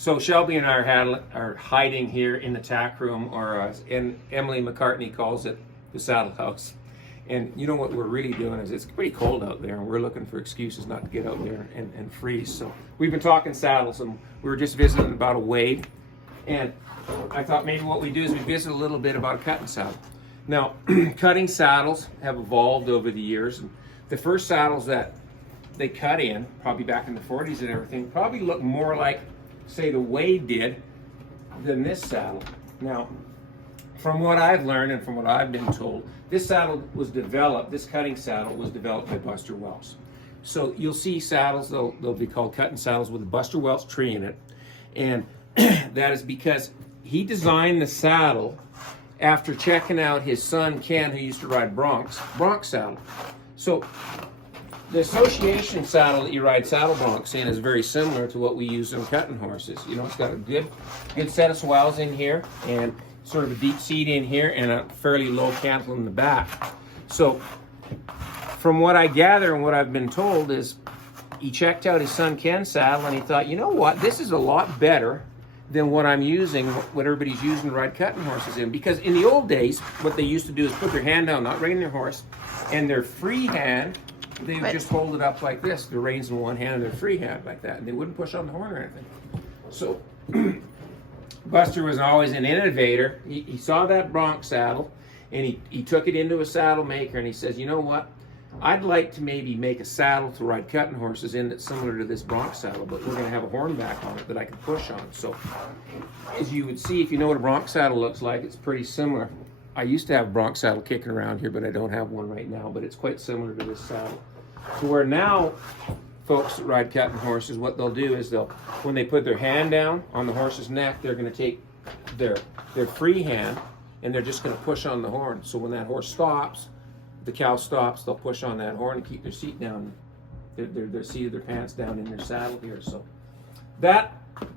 So Shelby and I are hiding here in the tack room, or and Emily McCartney calls it the saddle house. And you know what we're really doing is it's pretty cold out there, and we're looking for excuses not to get out there and freeze. So we've been talking saddles, and we were just visiting about a Wade. And I thought maybe what we do is we visit a little bit about a cutting saddle. Now, cutting saddles have evolved over the years. And the first saddles that they cut in, probably back in the 40s and everything, probably look more like, say, the Wade did than this saddle. Now, from what I've learned and from what I've been told, this saddle was developed, this cutting saddle was developed by Buster Welch. So you'll see saddles, they'll be called cutting saddles with a Buster Welch tree in it. And that is because he designed the saddle after checking out his son Ken, who used to ride Bronx saddle. So the association saddle that you ride saddle broncs in is very similar to what we use in cutting horses. You know, it's got a good set of swells in here and sort of a deep seat in here and a fairly low cantle in the back. So from what I gather and what I've been told is he checked out his son Ken's saddle and he thought, you know what, this is a lot better than what I'm using, what everybody's using to ride cutting horses in. Because in the old days, what they used to do is put their hand down, not reining their horse, and their free hand, they would just hold it up like this, the reins in one hand and their free hand like that, and they wouldn't push on the horn or anything. So Buster was always an innovator. He saw that Bronx saddle, and he took it into a saddle maker, and he says, you know what, I'd like to maybe make a saddle to ride cutting horses in that's similar to this Bronx saddle, but we're going to have a horn back on it that I can push on. So as you would see, if you know what a Bronx saddle looks like, it's pretty similar. I used to have a Bronx saddle kicking around here, but I don't have one right now, but it's quite similar to this saddle. So where now folks that ride cutting horses, what they'll do is when they put their hand down on the horse's neck, they're going to take their free hand and they're just going to push on the horn. So when that horse stops, the cow stops, they'll push on that horn and keep their seat down, their seat of their pants down in their saddle here. So that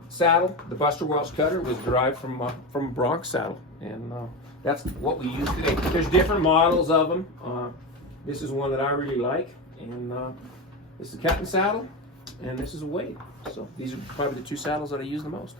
saddle, the Buster Welch cutter, was derived from a Bronx saddle, and that's what we use today. There's different models of them. This is one that I really like, and this is a cutting saddle, and this is a Wade. So these are probably the two saddles that I use the most.